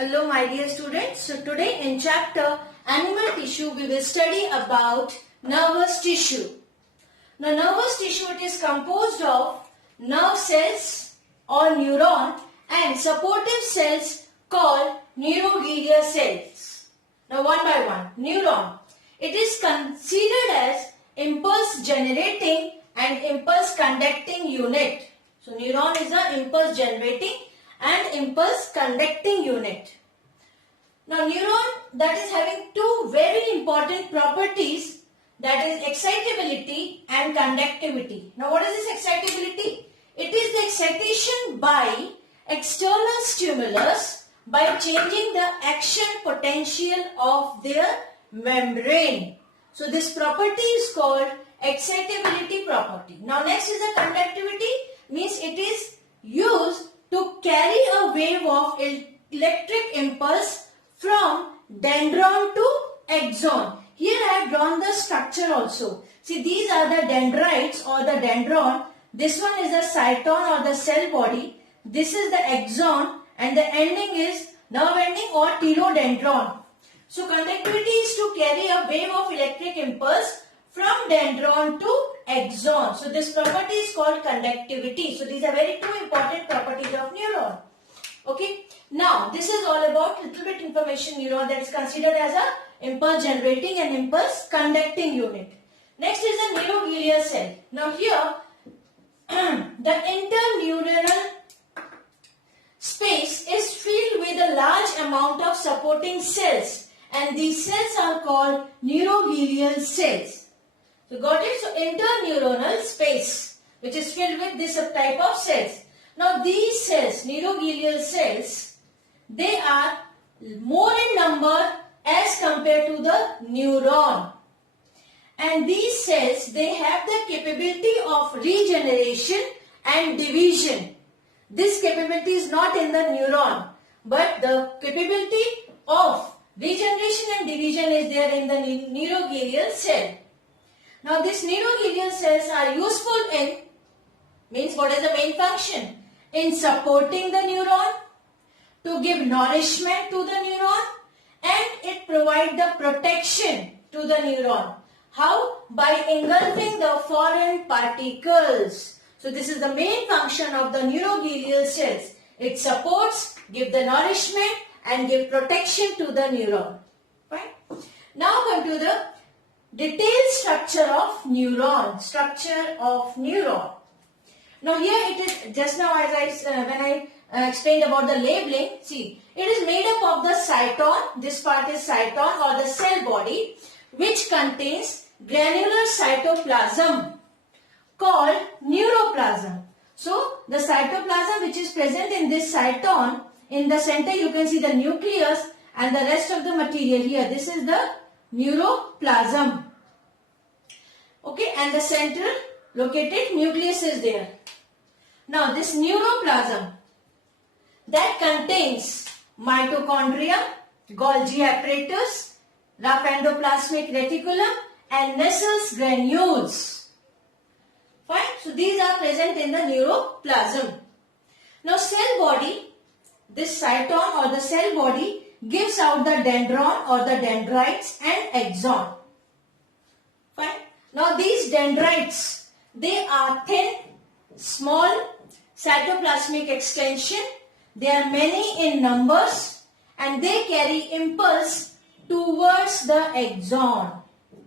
Hello my dear students. So today in chapter Animal Tissue we will study about nervous tissue. Now nervous tissue, it is composed of nerve cells or neuron and supportive cells called neuroglial cells. Now one by one. Neuron. It is considered as impulse generating and impulse conducting unit. So neuron is the impulse generating and impulse conducting unit. Now neuron that is having two very important properties, that is excitability and conductivity. Now what is this excitability? It is the excitation by external stimulus by changing the action potential of their membrane. So this property is called excitability property. Now next is the conductivity, means it is used to carry a wave of electric impulse from dendron to axon. Here I have drawn the structure also. See, these are the dendrites or the dendron. This one is the cyton or the cell body. This is the axon and the ending is nerve ending or telodendron. So conductivity is to carry a wave of electric impulse from dendron to axon. So this property is called conductivity. So these are very two important properties of neuron. Okay. Now this is all about little bit information neuron that is considered as a impulse generating and impulse conducting unit. Next is the neuroglial cell. Now here the interneuronal space is filled with a large amount of supporting cells and these cells are called neuroglial cells. So got it? So interneuronal space which is filled with this type of cells. Now these cells, neuroglial cells, they are more in number as compared to the neuron. And these cells, they have the capability of regeneration and division. This capability is not in the neuron, but the capability of regeneration and division is there in the neuroglial cell. Now these neuroglial cells are useful in, means what is the main function? In supporting the neuron, to give nourishment to the neuron, and it provides the protection to the neuron. How? By engulfing the foreign particles. So this is the main function of the neuroglial cells. It supports, give the nourishment and give protection to the neuron. Right? Now come to the detailed structure of neuron. Structure of neuron. Now here it is, just now as when I explained about the labeling, see, it is made up of the cyton, this part is cyton or the cell body, which contains granular cytoplasm called neuroplasm. So the cytoplasm which is present in this cyton, in the center you can see the nucleus and the rest of the material here. This is the neuroplasm. Okay, and the central located nucleus is there. Now this neuroplasm that contains mitochondria, Golgi apparatus, rough endoplasmic reticulum and Nessels granules. Fine. So these are present in the neuroplasm. Now cell body, this cyton or the cell body gives out the dendron or the dendrites and axon. Fine. Now these dendrites, they are thin, small, cytoplasmic extension. They are many in numbers and they carry impulse towards the axon.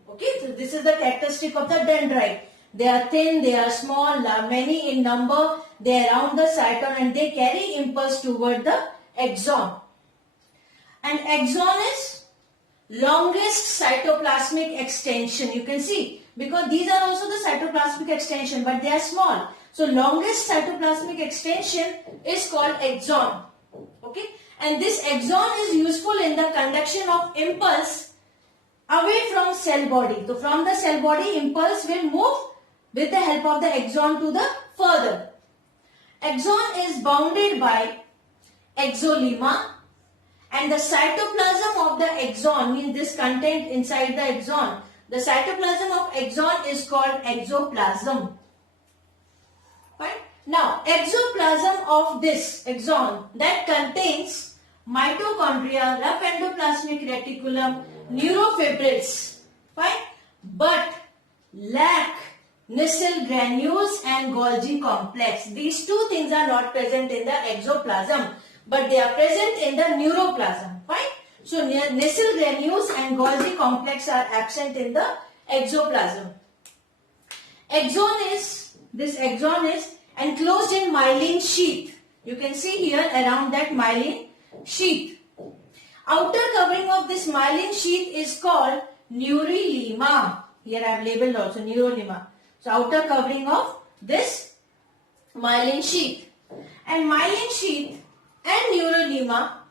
Okay, so this is the characteristic of the dendrite. They are thin, they are small, are many in number, they are around the cyton and they carry impulse toward the axon. And axon is longest cytoplasmic extension. You can see, because these are also the cytoplasmic extension, but they are small. So longest cytoplasmic extension is called axon. Okay, and this axon is useful in the conduction of impulse away from cell body. So from the cell body, impulse will move with the help of the axon to the further. Axon is bounded by axolemma and the cytoplasm of the axon, means this content inside the axon. The cytoplasm of axon is called exoplasm. Fine. Now, exoplasm of this axon that contains mitochondria, rough endoplasmic reticulum, neurofibrils. Fine. But lack Nissl granules and Golgi complex. These two things are not present in the exoplasm, but they are present in the neuroplasm. Fine. So Nissl granules and Golgi complex are absent in the exoplasm. This axon is enclosed in myelin sheath. You can see here around that myelin sheath. Outer covering of this myelin sheath is called neurolema. Here I have labeled also neurolema. So outer covering of this myelin sheath. And myelin sheath and neurolema,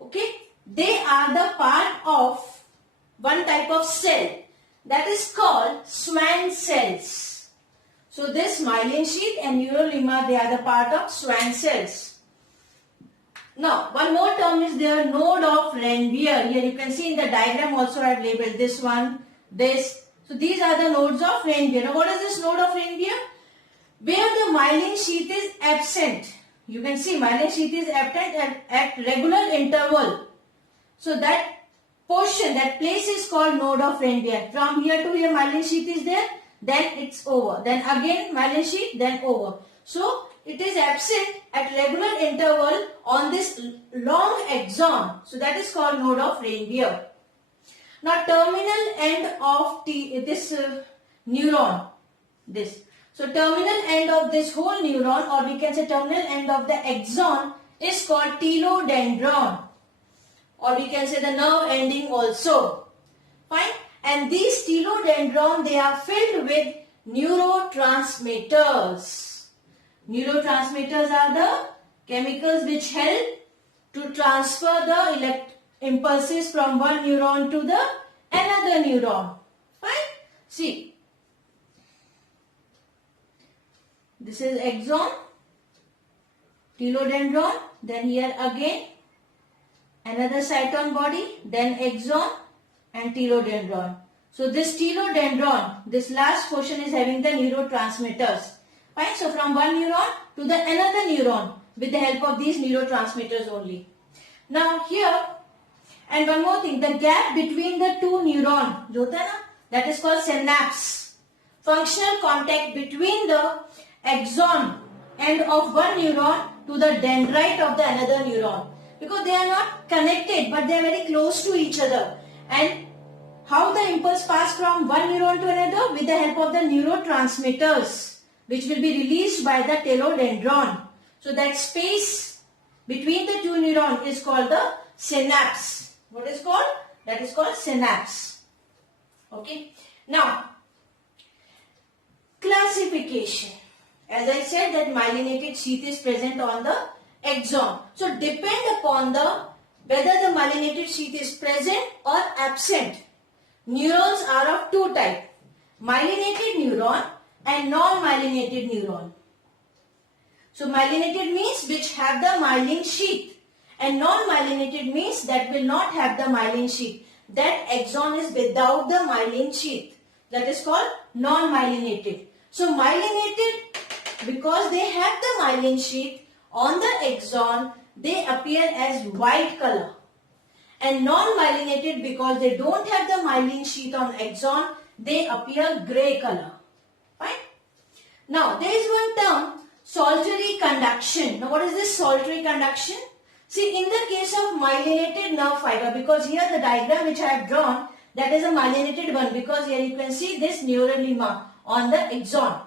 okay, they are the part of one type of cell that is called Schwann cells. So this myelin sheath and neurolema, they are the part of Schwann cells. Now one more term is there, node of Ranvier. Here you can see in the diagram also I have labeled this one, this. So these are the nodes of Ranvier. Now what is this node of Ranvier? Where the myelin sheath is absent. You can see myelin sheath is absent at regular interval. So that portion, that place is called node of Ranvier. From here to here myelin sheath is there, then it's over. Then again myelin sheath, then over. So it is absent at regular interval on this long axon. So that is called node of Ranvier. Now terminal end of this neuron, this. So terminal end of this whole neuron, or we can say terminal end of the axon, is called telodendron, or we can say the nerve ending also. Fine. And these telodendron, they are filled with neurotransmitters. Neurotransmitters are the chemicals which help to transfer the impulses from one neuron to the another neuron. Fine. See, this is axon, telodendron, then here again another cyton body, then axon and telodendron. So this telodendron, this last portion is having the neurotransmitters. Fine. So from one neuron to the another neuron with the help of these neurotransmitters only. Now here, and one more thing, the gap between the two neurons, that is called synapse. Functional contact between the axon end of one neuron to the dendrite of the another neuron. Because they are not connected, but they are very close to each other. And how the impulse pass from one neuron to another? With the help of the neurotransmitters, which will be released by the telodendron. So that space between the two neurons is called the synapse. What is called? That is called synapse. Okay. Now, classification. As I said that myelinated sheath is present on the axon. So depend upon whether the myelinated sheath is present or absent. Neurons are of two types. Myelinated neuron and non-myelinated neuron. So myelinated means which have the myelin sheath, and non-myelinated means that will not have the myelin sheath. That axon is without the myelin sheath. That is called non-myelinated. So myelinated, because they have the myelin sheath on the axon, they appear as white color. And non-myelinated, because they don't have the myelin sheath on axon, they appear grey color. Fine. Now there is one term, saltatory conduction. Now what is this saltatory conduction? See, in the case of myelinated nerve fiber, because here the diagram which I have drawn, that is a myelinated one, because here you can see this neurolema on the axon.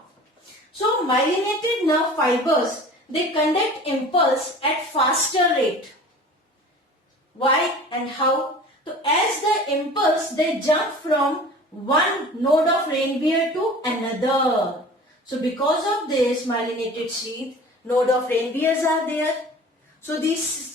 So myelinated nerve fibers, they conduct impulse at faster rate. Why and how? So as the impulse, they jump from one node of Ranvier to another. So because of this myelinated sheath, node of Ranviers are there. So these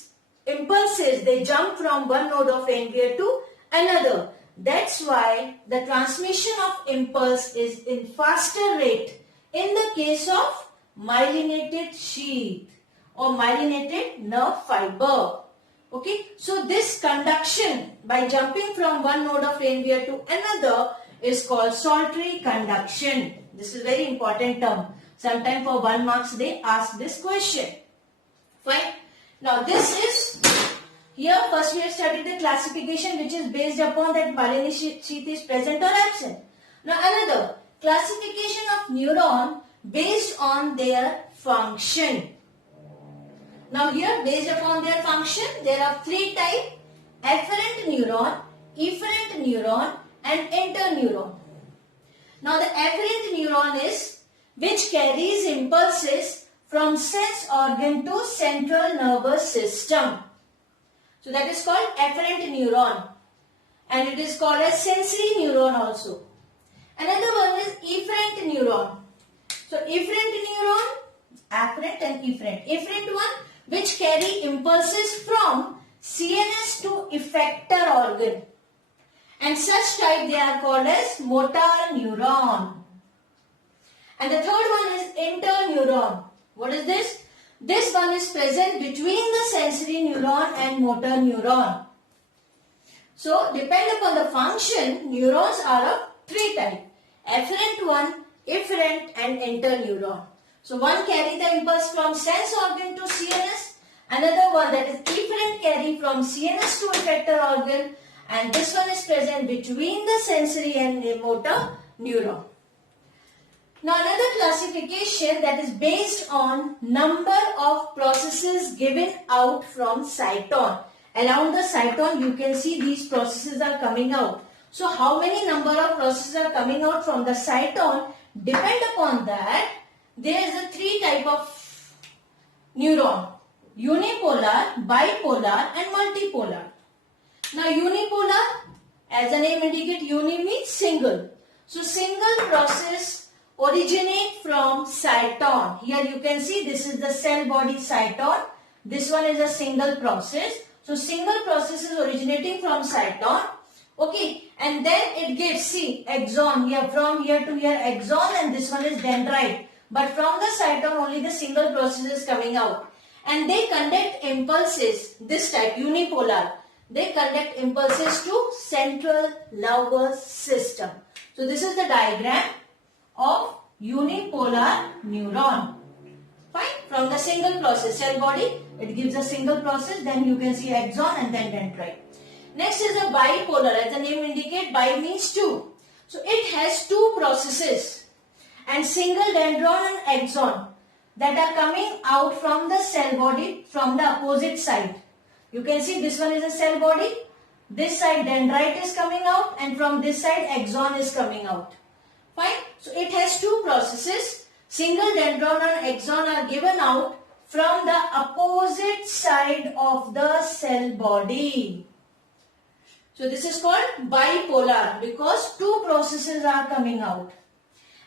impulses, they jump from one node of Ranvier to another. That's why the transmission of impulse is in faster rate in the case of myelinated sheath or myelinated nerve fiber. Okay, so this conduction by jumping from one node of Ranvier to another is called saltatory conduction. This is very important term. Sometimes for 1 marks they ask this question. Fine. Now this is Here first we have studied the classification which is based upon that myelin sheath is present or absent. Now another classification of neuron based on their function. Now here based upon their function there are three types: afferent neuron, efferent neuron and interneuron. Now the afferent neuron is which carries impulses from sense organ to central nervous system. So that is called afferent neuron, and it is called as sensory neuron also. Another one is efferent neuron. So efferent neuron, afferent and efferent. Efferent one which carry impulses from CNS to effector organ, and such type they are called as motor neuron. And the third one is interneuron. What is this? This one is present between the sensory neuron and motor neuron. So depend upon the function, neurons are of three types: afferent one, efferent and interneuron. So one carry the impulse from sense organ to CNS, another one that is efferent carry from CNS to effector organ, and this one is present between the sensory and the motor neuron. Now another classification that is based on number of processes given out from cyton. Around the cyton you can see these processes are coming out. So how many number of processes are coming out from the cyton, depend upon that there is a three type of neuron: unipolar, bipolar and multipolar. Now unipolar, as the name indicates, uni means single. So single process originate from cyton. Here you can see this is the cell body cyton. This one is a single process. So single process is originating from cyton. Okay, and then it gives, see, axon here, from here to here axon, and this one is dendrite. But from the cyton only the single process is coming out. And they conduct impulses, this type, unipolar. They conduct impulses to central nervous system. So this is the diagram of unipolar neuron. Fine. From the single process, cell body, it gives a single process, then you can see axon and then dendrite. Next is a bipolar, as the name indicates, bi means two. So it has two processes and single dendron and axon that are coming out from the cell body from the opposite side. You can see this one is a cell body, this side dendrite is coming out, and from this side axon is coming out. Fine. So it has two processes. Single dendron and axon are given out from the opposite side of the cell body. So this is called bipolar because two processes are coming out.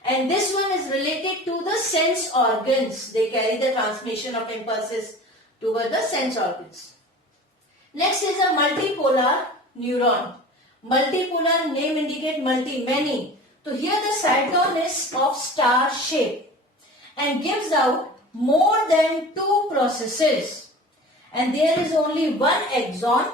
And this one is related to the sense organs. They carry the transmission of impulses toward the sense organs. Next is a multipolar neuron. Multipolar, name indicate multi, many. So here the cyton is of star shape and gives out more than two processes. And there is only one axon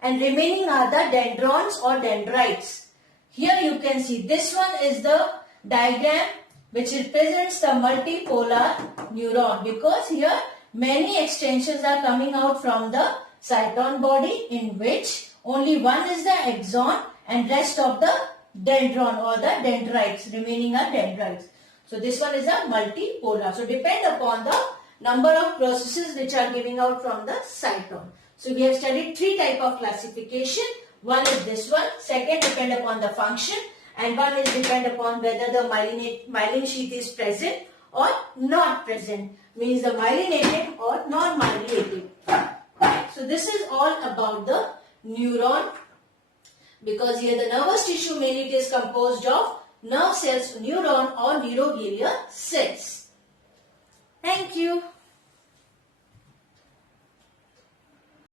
and remaining are the dendrons or dendrites. Here you can see this one is the diagram which represents the multipolar neuron, because here many extensions are coming out from the cyton body, in which only one is the axon and rest of the dendron or the dendrites, remaining are dendrites. So this one is a multipolar. So depend upon the number of processes which are giving out from the cyton. So we have studied three type of classification. One is this one, second depend upon the function, and one is depend upon whether the myelin sheath is present or not present, means the myelinated or non-myelinated. So this is all about the neuron, because here the nervous tissue mainly it is composed of nerve cells, neuron or neuroglial cells. Thank you.